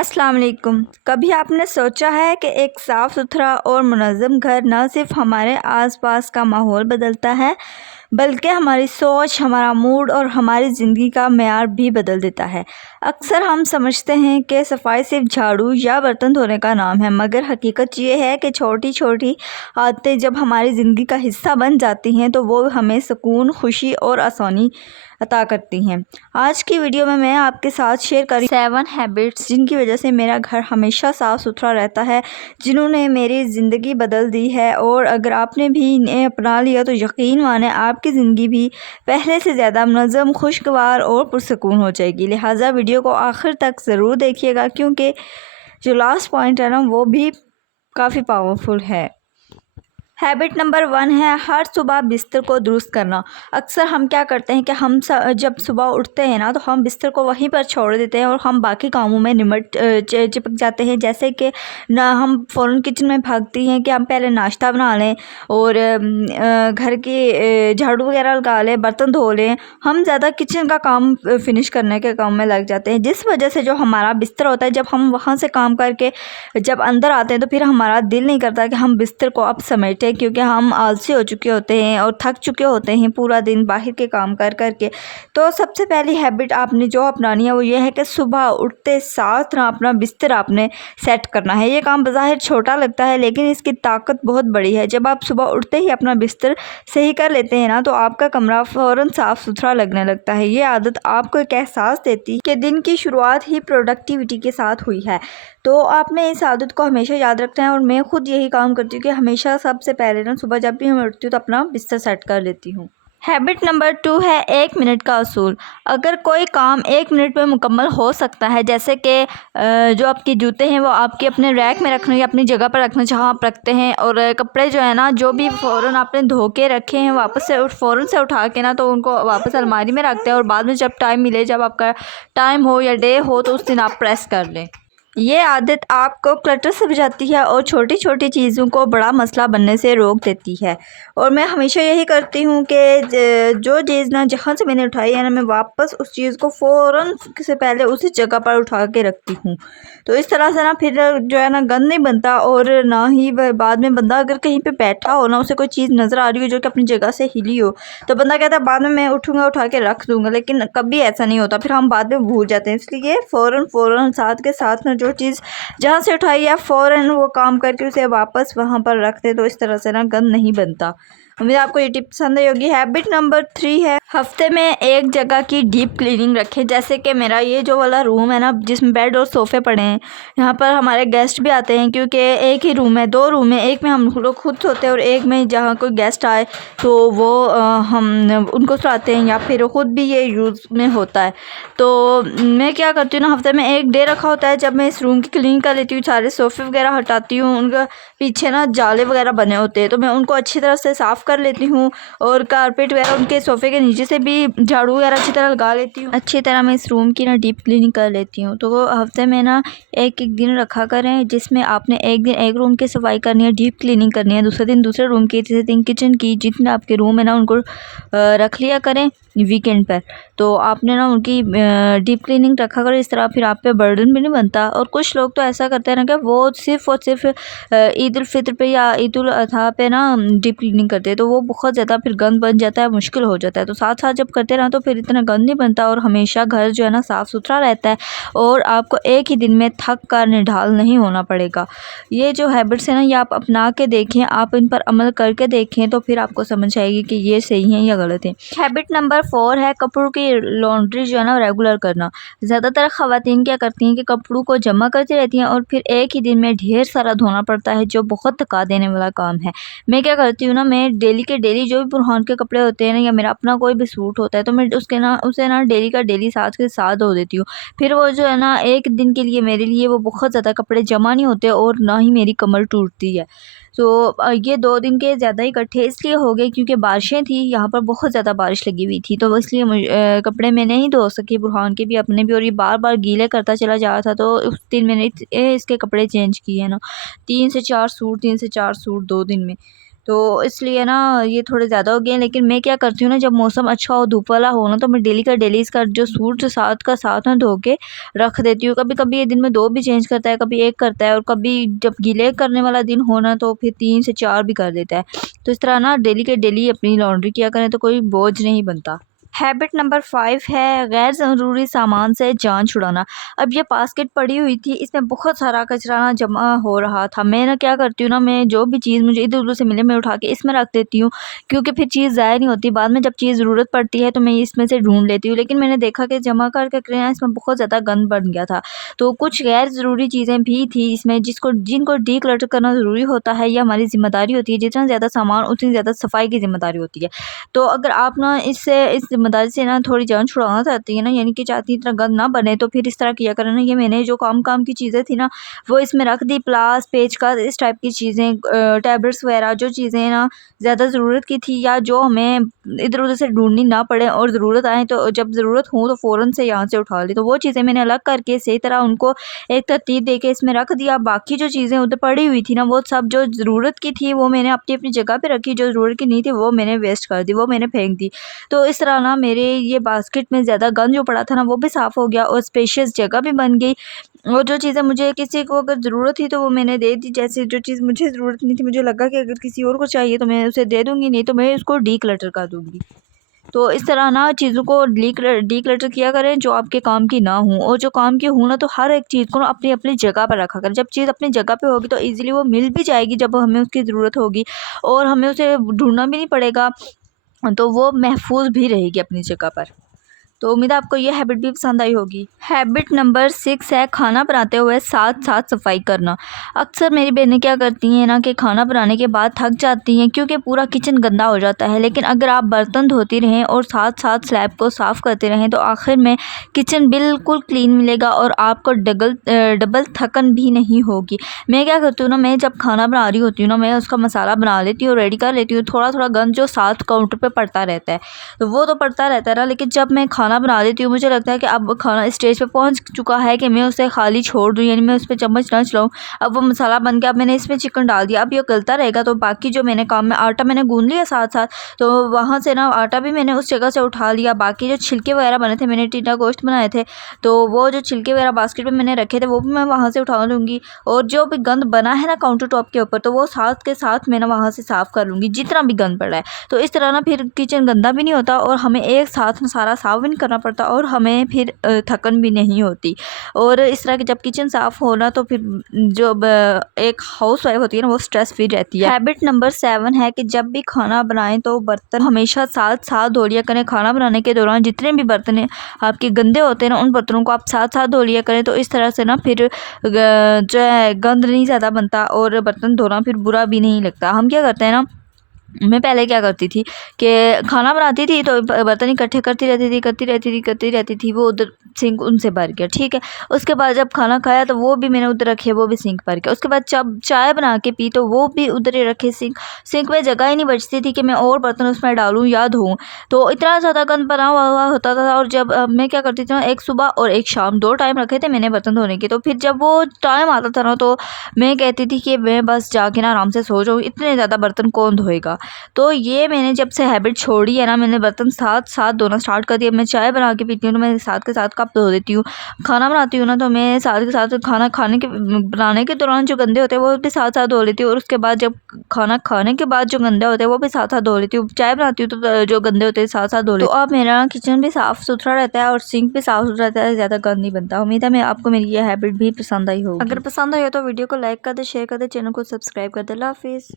अस्सलाम वालेकुम। कभी आपने सोचा है कि एक साफ़ सुथरा और मुनज़्ज़म घर न सिर्फ हमारे आसपास का माहौल बदलता है बल्कि हमारी सोच, हमारा मूड और हमारी ज़िंदगी का मेयार भी बदल देता है। अक्सर हम समझते हैं कि सफाई सिर्फ झाड़ू या बर्तन धोने का नाम है, मगर हकीकत ये है कि छोटी छोटी आदतें जब हमारी ज़िंदगी का हिस्सा बन जाती हैं तो वो हमें सुकून, खुशी और आसानी अता करती हैं। आज की वीडियो में मैं आपके साथ शेयर करी 7 हैबिट्स जिनकी वजह से मेरा घर हमेशा साफ़ सुथरा रहता है, जिन्होंने मेरी ज़िंदगी बदल दी है। और अगर आपने भी इन्हें अपना लिया तो यकीन माने आपकी ज़िंदगी भी पहले से ज़्यादा मुनज़्ज़म, खुशगवार और पुरसकून हो जाएगी। लिहाजा वीडियो को आखिर तक ज़रूर देखिएगा, क्योंकि जो लास्ट पॉइंट है ना वो भी काफ़ी पावरफुल है। हैबिट नंबर 1 है हर सुबह बिस्तर को दुरुस्त करना। अक्सर हम क्या करते हैं कि हम जब सुबह उठते हैं ना तो हम बिस्तर को वहीं पर छोड़ देते हैं और हम बाकी कामों में चिपक जाते हैं। जैसे कि ना हम फ़ौरन किचन में भागती हैं कि हम पहले नाश्ता बना लें और घर की झाड़ू वगैरह लगा लें, बर्तन धो लें। हम ज़्यादा किचन का काम फिनिश करने के काम में लग जाते हैं, जिस वजह से जो हमारा बिस्तर होता है, जब हम वहाँ से काम करके जब अंदर आते हैं तो फिर हमारा दिल नहीं करता कि हम बिस्तर को अब समेटें, क्योंकि हम आलसी हो चुके होते हैं और थक चुके होते हैं पूरा दिन बाहर के काम कर कर के। तो सबसे पहली हैबिट आपने जो अपनानी है वो ये है कि सुबह उठते साथ ना अपना बिस्तर आपने सेट करना है। ये काम बज़ाहिर छोटा लगता है लेकिन इसकी ताकत बहुत बड़ी है। जब आप सुबह उठते ही अपना बिस्तर सही कर लेते हैं ना तो आपका कमरा फ़ौरन साफ़ सुथरा लगने लगता है। ये आदत आपको एक एहसास देती है कि दिन की शुरुआत ही प्रोडक्टिविटी के साथ हुई है। तो आपने इस आदत को हमेशा याद रखना है और मैं खुद यही काम करती हूँ कि हमेशा सबसे पहले ना सुबह जब भी मैं उठती हूँ तो अपना बिस्तर सेट कर लेती हूँ। हैबिट नंबर 2 है 1 मिनट का असूल। अगर कोई काम 1 मिनट में मुकम्मल हो सकता है, जैसे कि जो आपके जूते हैं वो आपके अपने रैक में रखना या अपनी जगह पर रखना जहाँ आप रखते हैं, और कपड़े जो है ना जो भी फ़ौरन आपने धो के रखे हैं वापस से फ़ौरन से उठा के ना तो उनको वापस अलमारी में रखते हैं और बाद में जब टाइम मिले, जब आपका टाइम हो या डे हो तो उस दिन आप प्रेस कर लें। ये आदत आपको क्लटर से बचाती है और छोटी छोटी चीज़ों को बड़ा मसला बनने से रोक देती है। और मैं हमेशा यही करती हूँ कि जो चीज़ ना जहाँ से मैंने उठाई है ना मैं वापस उस चीज़ को फ़ौरन से पहले उसी जगह पर उठा के रखती हूँ। तो इस तरह से ना फिर जो है ना गंद नहीं बनता, और ना ही बाद में बंदा अगर कहीं पे बैठा हो ना उसे कोई चीज़ नज़र आ रही हो जो कि अपनी जगह से हिली हो तो बंदा कहता है बाद में मैं उठूँगा उठा के रख दूँगा, लेकिन कभी ऐसा नहीं होता, फिर हम बाद में भूल जाते हैं। इसलिए फ़ौरन साथ के साथ ना जो चीज़ जहाँ से उठाई है फ़ौरन वो काम करके उसे वापस वहाँ पर रख दे, तो इस तरह से ना गंद नहीं बनता। उम्मीद आपको ये टिप पसंद आई होगी। हैबिट नंबर 3 है हफ्ते में एक जगह की डीप क्लीनिंग रखें। जैसे कि मेरा ये जो वाला रूम है ना जिसमें बेड और सोफ़े पड़े हैं, यहाँ पर हमारे गेस्ट भी आते हैं, क्योंकि एक ही रूम है, 2 रूम है, एक में हम लोग खुद सोते हैं और एक में जहाँ कोई गेस्ट आए तो वो हम उनको सुलाते हैं या फिर ख़ुद भी ये यूज़ में होता है। तो मैं क्या करती हूँ ना, हफ्ते में एक डे रखा होता है जब मैं इस रूम की क्लीनिंग कर लेती हूँ, सारे सोफ़े वगैरह हटाती हूँ, उनका पीछे ना जाले वगैरह बने होते हैं तो मैं उनको अच्छी तरह से साफ़ कर लेती हूँ और कारपेट वगैरह उनके सोफ़े के नीचे से भी झाड़ू वगैरह अच्छी तरह लगा लेती हूँ। अच्छी तरह मैं इस रूम की ना डीप क्लीनिंग कर लेती हूँ। तो वो हफ्ते में ना एक एक दिन रखा करें जिसमें आपने एक दिन एक रूम की सफाई करनी है, डीप क्लीनिंग करनी है, दूसरे दिन दूसरे रूम की, तीसरे दिन किचन की, जितने आपके रूम है ना उनको रख लिया करें वीकेंड पर। तो आपने ना उनकी डीप क्लीनिंग रखा करें, इस तरह फिर आप पे बर्डन भी नहीं बनता। और कुछ लोग तो ऐसा करते हैं ना कि वो सिर्फ़ और सिर्फ ईद उल फितर पे या ईद उल अज़हा पे ना डीप क्लीनिंग करते हैं, तो वो बहुत ज़्यादा फिर गंद बन जाता है, मुश्किल हो जाता है। तो साथ साथ जब करते ना तो फिर इतना गंद नहीं बनता और हमेशा घर जो है ना साफ़ सुथरा रहता है और आपको एक ही दिन में थक कर निढाल नहीं होना पड़ेगा। ये जो हैबिट्स है ना ये आप अपना के देखें, आप इन पर अमल करके देखें तो फिर आपको समझ आएगी कि ये सही है या गलत है। हैबिट नंबर 4 है कपड़ों की लॉन्ड्री जो है ना रेगुलर करना। ज़्यादातर ख़वातीन क्या करती हैं कि कपड़ों को जमा करती रहती हैं और फिर एक ही दिन में ढेर सारा धोना पड़ता है, जो बहुत थका देने वाला काम है। मैं क्या करती हूँ ना, मैं डेली के डेली जो भी बुरहान के कपड़े होते हैं ना या मेरा अपना कोई भी सूट होता है तो मैं उसे ना डेली का डेली साथ के साथ धो देती हूँ। फिर वो जो है ना एक दिन के लिए मेरे लिए वो बहुत ज़्यादा कपड़े जमा नहीं होते और ना ही मेरी कमर टूटती है। तो ये 2 दिन के ज़्यादा इकट्ठे इसलिए हो गए क्योंकि बारिशें थी, यहाँ पर बहुत ज़्यादा बारिश लगी हुई थी, तो इसलिए कपड़े मैं नहीं धो सकी, बुरहान के भी अपने भी, और ये बार बार गीले करता चला जा रहा था। तो उस दिन मैंने इसके कपड़े चेंज किए ना, 3 से 4 सूट 2 दिन में। तो इसलिए ना ये थोड़े ज़्यादा हो गए हैं। लेकिन मैं क्या करती हूँ ना, जब मौसम अच्छा हो, धूप वाला हो ना, तो मैं डेली का डेली इसका जो सूट साथ का साथ ना धो के रख देती हूँ। कभी कभी ये दिन में 2 भी चेंज करता है, कभी 1 करता है, और कभी जब गीले करने वाला दिन हो ना तो फिर 3 से 4 भी कर देता है। तो इस तरह ना डेली के डेली अपनी लॉन्ड्री किया करें तो कोई बोझ नहीं बनता। हैबिट नंबर 5 है गैर ज़रूरी सामान से जान छुड़ाना। अब ये बास्केट पड़ी हुई थी, इसमें बहुत सारा कचरा ना जमा हो रहा था। मैं ना क्या करती हूँ ना, मैं जो भी चीज़ मुझे इधर-उधर से मिले मैं उठा के इसमें रख देती हूँ, क्योंकि फिर चीज़ ज़ाया नहीं होती। बाद में जब चीज़ ज़रूरत पड़ती है तो मैं इसमें से ढूँढ लेती हूँ। लेकिन मैंने देखा कि जमा कर ना इसमें बहुत ज़्यादा गंद बन गया था। तो कुछ गैर ज़रूरी चीज़ें भी थी इसमें जिनको डिक्लटर करना ज़रूरी होता है, ये हमारी ज़िम्मेदारी होती है। जितना ज़्यादा सामान उतनी ज़्यादा सफाई की ज़िम्मेदारी होती है। तो अगर आप ना इस ज़िम्मेदारी से ना थोड़ी जान छुड़ाना चाहती है ना, यानी कि चाहती इतना गंद ना बने, तो फिर इस तरह किया करें ना। ये मैंने जो काम की चीज़ें थी ना वो इसमें रख दी, प्लास, पेचकस, इस टाइप की चीज़ें, टैबलेट्स वगैरह, जो चीज़ें ना ज़्यादा ज़रूरत की थी या जो हमें इधर-उधर से ढूँढनी ना पड़े और ज़रूरत आए तो जब ज़रूरत हो तो फ़ौरन से यहाँ से उठा ली। तो वो चीज़ें मैंने अलग करके सही तरह उनको एक तरतीब दे के इसमें रख दिया। बाकी जो चीज़ें उधर पड़ी हुई थी ना, वो सब जो ज़रूरत की थी वो मैंने अपनी-अपनी जगह पे रखी, जो ज़रूरत की नहीं थी वो मैंने वेस्ट कर दी, वो मैंने फेंक दी। तो इस तरह ना मेरे ये बास्केट में ज़्यादा गंद जो पड़ा था ना वो भी साफ़ हो गया और स्पेशियस जगह भी बन गई। और जो चीज़ें मुझे किसी को अगर ज़रूरत थी तो वो मैंने दे दी। जैसे जो चीज़ मुझे ज़रूरत नहीं थी, मुझे लगा कि अगर किसी और को चाहिए तो मैं उसे दे दूँगी, नहीं तो मैं उसको डिक्लटर कर दूँगी। तो इस तरह ना चीज़ों को डिक्लटर किया करें जो आपके काम की ना हो, और जो काम की हो ना तो हर एक चीज़ को ना अपनी-अपनी जगह पर रखा करें। जब चीज़ अपनी जगह पे होगी तो ईज़िली वो मिल भी जाएगी जब हमें उसकी ज़रूरत होगी, और हमें उसे ढूँढना भी नहीं पड़ेगा। तो वो महफूज़ भी रहेगी अपनी जगह पर। तो उम्मीद है आपको ये हैबिट भी पसंद आई होगी। हैबिट नंबर 6 है खाना बनाते हुए साथ-साथ सफाई करना। अक्सर मेरी बहनें क्या करती हैं ना कि खाना बनाने के बाद थक जाती हैं क्योंकि पूरा किचन गंदा हो जाता है। लेकिन अगर आप बर्तन धोती रहें और साथ-साथ स्लैब को साफ़ करते रहें तो आखिर में किचन बिल्कुल क्लीन मिलेगा और आपको डबल थकन भी नहीं होगी। मैं क्या करती हूँ ना, मैं जब खाना बना रही होती हूँ ना, मैं उसका मसाला बना लेती हूँ, रेडी कर लेती हूँ। थोड़ा-थोड़ा गंद जो साथ काउंटर पे पड़ता रहता है, तो वो तो पड़ता रहता है ना, लेकिन जब मैं खाना बना लेती हूँ मुझे लगता है कि अब खाना स्टेज पे पहुँच चुका है कि मैं उसे खाली छोड़ दूँ, यानी मैं उस पे चम्मच ना चलाऊँ। अब वो मसाला बन गया, अब मैंने इसमें चिकन डाल दिया, अब ये गलता रहेगा तो बाकी जो मैंने काम में आटा मैंने गूँध लिया साथ-साथ, तो वहाँ से ना आटा भी मैंने उस जगह से उठा लिया। बाकी जो छिलके वगैरह बने थे, मैंने टिंडा गोश्त बनाए थे, तो वो जो छिलके वगैरह बास्केट में मैंने रखे थे वो भी मैं वहाँ से उठा लूँगी। और जो भी गंद बना है ना काउंटर टॉप के ऊपर, तो वो साथ के साथ मैं ना वहाँ से साफ़ कर लूँगी, जितना भी गंद पड़ा है। तो इस तरह ना फिर किचन गंदा भी नहीं होता और हमें एक साथ में सारा साफ़ भी नहीं करना पड़ता, और हमें फिर थकन भी नहीं होती। और इस तरह की जब किचन साफ़ हो ना तो फिर जो एक हाउसवाइफ होती है ना वो स्ट्रेस फ्री रहती है। हैबिट नंबर 7 है कि जब भी खाना बनाएं तो बर्तन हमेशा साथ साथ धो लिया करें। खाना बनाने के दौरान जितने भी बर्तन आपके गंदे होते हैं ना, उन बर्तनों को आप साथ साथ धो लिया करें। तो इस तरह से ना फिर जो है गंद नहीं ज़्यादा बनता और बर्तन धोना फिर बुरा भी नहीं लगता। हम क्या करते हैं ना, मैं पहले क्या करती थी कि खाना बनाती थी तो बर्तन इकट्ठे करती रहती थी, वो उधर सिंक उनसे भर गया, ठीक है। उसके बाद जब खाना खाया तो वो भी मैंने उधर रखे, वो भी सिंक भर गया। उसके बाद जब चाय बना के पी तो वो भी उधर ही रखे, सिंक में जगह ही नहीं बचती थी कि मैं और बर्तन उसमें डालूँ या धोऊँ। तो इतना ज़्यादा गंद बना हुआ होता था। और जब मैं क्या करती थी ना, एक सुबह और एक शाम 2 टाइम रखे थे मैंने बर्तन धोने के। तो फिर जब वो टाइम आता था ना तो मैं कहती थी कि मैं बस जाके ना आराम से सो जाऊँ, इतने ज़्यादा बर्तन कौन धोएगा। तो ये मैंने जब से हैबिट छोड़ी है ना, मैंने बर्तन साथ साथ धोना स्टार्ट कर दिया। मैं चाय बना के पीती हूँ तो मैं साथ के साथ कप धो देती हूँ। खाना बनाती हूँ ना तो मैं साथ के साथ खाना बनाने के दौरान जो गंदे होते हैं वो भी साथ साथ धो लेती हूँ, और उसके बाद जब खाना खाने के बाद जो गंदे होते हैं वो भी साथ साथ धो लेती हूँ। चाय बनाती हूँ तो जो गंदे होते हैं साथ साथ धो लेती हूँ। तो अब मेरा किचन भी साफ़ सुथरा रहता है और सिंक भी साफ़ सुथरा रहता है, ज़्यादा गंद नहीं बनता। उम्मीद है आपको मेरी ये हैबिट भी पसंद आई होगी। अगर पसंद आई हो तो वीडियो को लाइक कर दे, शेयर कर दे, चैनल को सब्सक्राइब कर दे। अल्लाह हाफिज़।